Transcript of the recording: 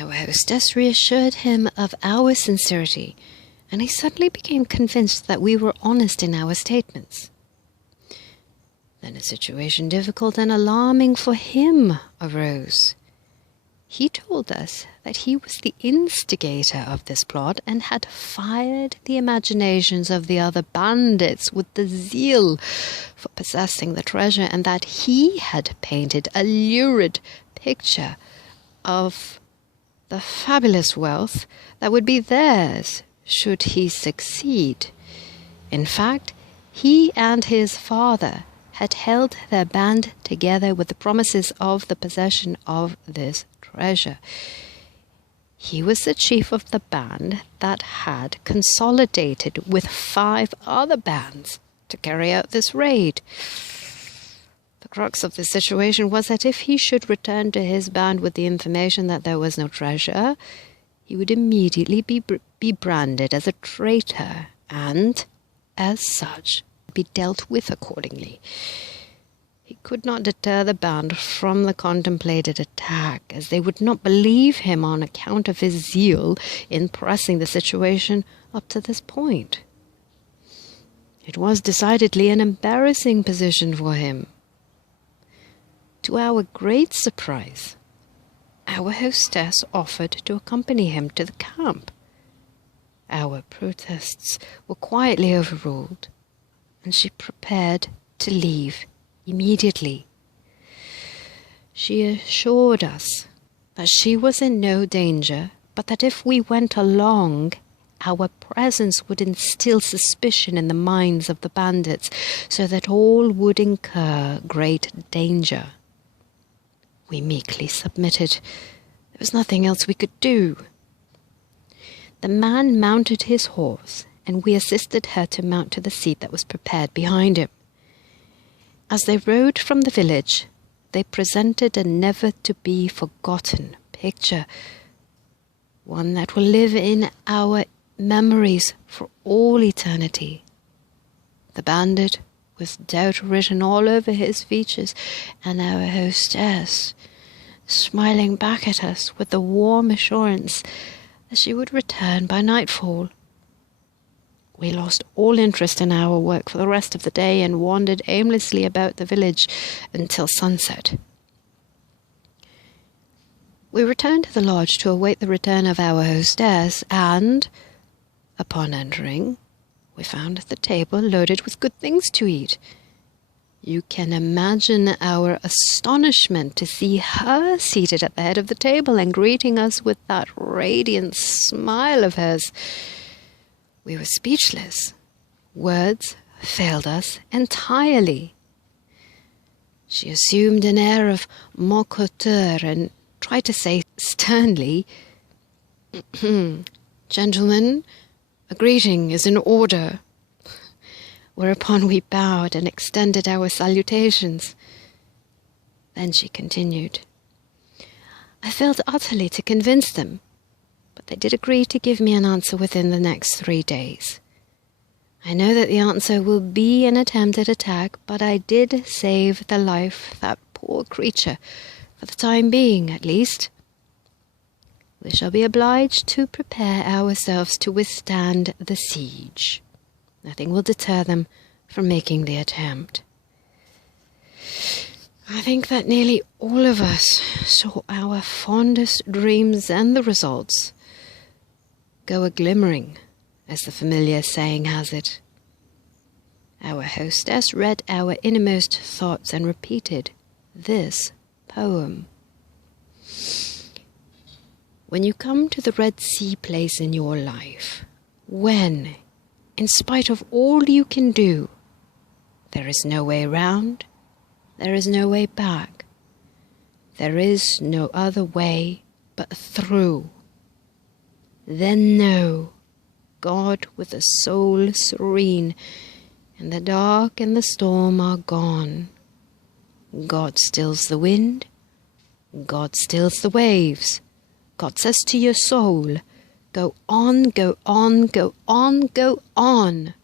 Our hostess reassured him of our sincerity, and he suddenly became convinced that we were honest in our statements. Then a situation difficult and alarming for him arose. He told us that he was the instigator of this plot and had fired the imaginations of the other bandits with the zeal for possessing the treasure, and that he had painted a lurid picture of the fabulous wealth that would be theirs should he succeed. In fact, he and his father had held their band together with the promises of the possession of this treasure. He was the chief of the band that had consolidated with 5 other bands to carry out this raid. The crux of the situation was that if he should return to his band with the information that there was no treasure, he would immediately be branded as a traitor and, as such, be dealt with accordingly. He could not deter the band from the contemplated attack, as they would not believe him on account of his zeal in pressing the situation up to this point. It was decidedly an embarrassing position for him. To our great surprise, our hostess offered to accompany him to the camp. Our protests were quietly overruled, and she prepared to leave immediately. She assured us that she was in no danger, but that if we went along, our presence would instill suspicion in the minds of the bandits, so that all would incur great danger. We meekly submitted. There was nothing else we could do. The man mounted his horse, and we assisted her to mount to the seat that was prepared behind him. As they rode from the village, they presented a never-to-be-forgotten picture, one that will live in our memories for all eternity. The bandit, with doubt written all over his features, and our hostess, smiling back at us with the warm assurance that she would return by nightfall. We lost all interest in our work for the rest of the day and wandered aimlessly about the village until sunset. We returned to the lodge to await the return of our hostess, and, upon entering, we found the table loaded with good things to eat. You can imagine our astonishment to see her seated at the head of the table and greeting us with that radiant smile of hers. We were speechless. Words failed us entirely. She assumed an air of mock hauteur and tried to say sternly, "Gentlemen, a greeting is in order," whereupon we bowed and extended our salutations. Then she continued, "I failed utterly to convince them, but they did agree to give me an answer within the next 3 days. I know that the answer will be an attempted attack, but I did save the life of that poor creature, for the time being at least. We shall be obliged to prepare ourselves to withstand the siege. Nothing will deter them from making the attempt." I think that nearly all of us saw our fondest dreams and the results go a-glimmering, as the familiar saying has it. Our hostess read our innermost thoughts and repeated this poem. When you come to the Red Sea place in your life, when, in spite of all you can do, there is no way round, there is no way back, there is no other way but through, then know God with a soul serene, and the dark and the storm are gone. God stills the wind, God stills the waves. God says to your soul, go on, go on, go on, go on.